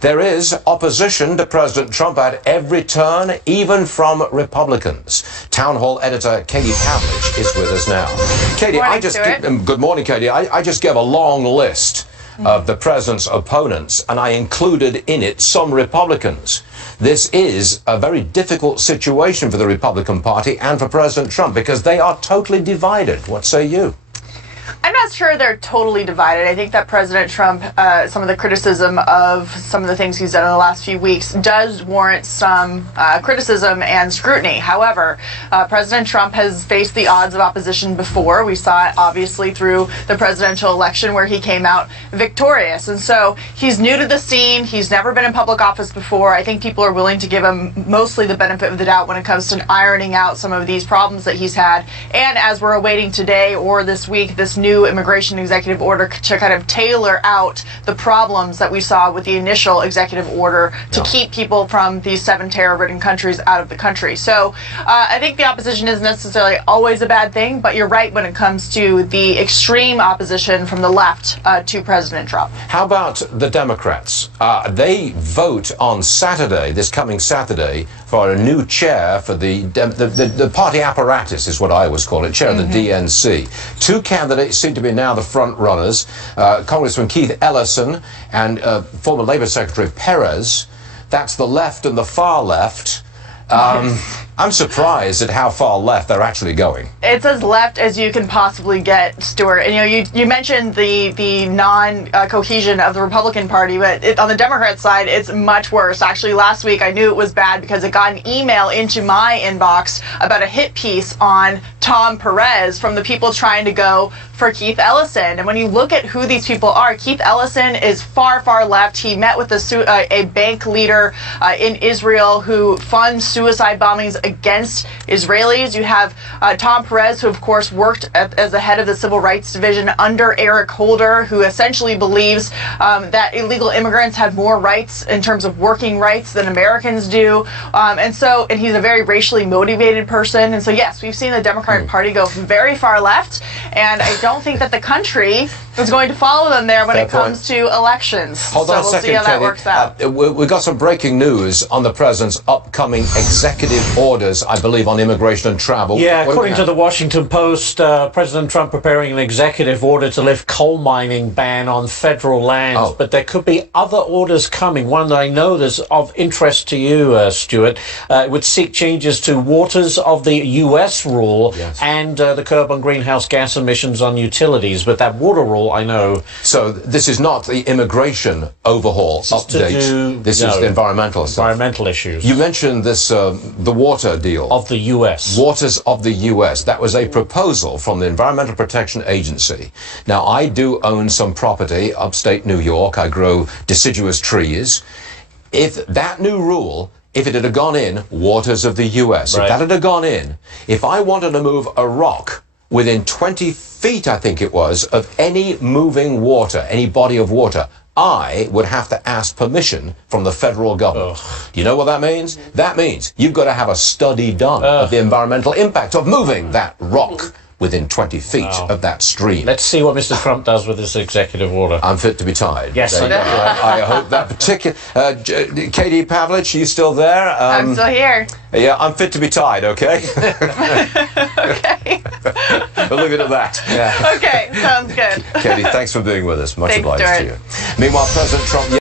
There is opposition to President Trump at every turn, even from Republicans. Town Hall editor Katie Pavlich is with us now. Katie, good morning, Katie. I just gave a long list of the president's opponents, and I included in it some Republicans. This is a very difficult situation for the Republican Party and for President Trump because they are totally divided. What say you? I'm not sure they're totally divided. I think that President Trump, some of the criticism of some of the things he's done in the last few weeks does warrant some criticism and scrutiny. However, President Trump has faced the odds of opposition before. We saw it obviously through the presidential election where he came out victorious. And so he's new to the scene. He's never been in public office before. I think people are willing to give him mostly the benefit of the doubt when it comes to ironing out some of these problems that he's had. And as we're awaiting today or this week, this new immigration executive order to kind of tailor out the problems that we saw with the initial executive order to keep people from these 7 terror-ridden countries out of the country. So I think the opposition isn't necessarily always a bad thing, but you're right when it comes to the extreme opposition from the left to President Trump. How about the Democrats? They vote on Saturday, this coming Saturday, for a new chair for the party apparatus is what I always call it, chair of the DNC. 2 candidates seem to be now the front runners, Congressman Keith Ellison and former Labor Secretary Perez. That's the left and the far left. I'm surprised at how far left they're actually going. It's as left as you can possibly get, Stuart. And, you mentioned the non-cohesion of the Republican Party, but on the Democrat side, it's much worse. Actually, last week I knew it was bad because it got an email into my inbox about a hit piece on Tom Perez from the people trying to go for Keith Ellison. And when you look at who these people are, Keith Ellison is far, far left. He met with a bank leader in Israel who funds suicide bombings against Israelis. You have Tom Perez, who of course worked as the head of the Civil Rights Division under Eric Holder, who essentially believes that illegal immigrants have more rights in terms of working rights than Americans do. And he's a very racially motivated person. And so yes, we've seen the Democratic Party go very far left, and I don't think that the country is going to follow them there when it comes to elections. Hold on a second, see how that works out. We've got some breaking news on the president's upcoming executive orders, I believe, on immigration and travel. Yeah, according to the Washington Post, President Trump preparing an executive order to lift coal mining ban on federal lands. But there could be other orders coming. One that I know that's of interest to you, Stuart, would seek changes to waters of the U.S. rule and the curb on greenhouse gas emissions on utilities. But that water rule, I know. So this is not the immigration overhaul update. This is the environmental stuff. Environmental issues. You mentioned this, the water deal. Of the U.S. Waters of the U.S. That was a proposal from the Environmental Protection Agency. Now, I do own some property upstate New York. I grow deciduous trees. If that new rule, if it had gone in, waters of the U.S., if that had gone in, if I wanted to move a rock within 20 feet, I think it was, of any moving water, any body of water, I would have to ask permission from the federal government. Do you know what that means? That means you've got to have a study done of the environmental impact of moving that rock within 20 feet of that stream. Let's see what Mr. Trump does with this executive order. I'm fit to be tied. Yes, I know. I hope that particular... Katie Pavlich, are you still there? I'm still here. Yeah, I'm fit to be tied, okay? Okay. Look at that. Yeah. Okay, sounds good. Katie, thanks for being with us. Much Thanks, obliged Stuart. to you. Meanwhile, President Trump...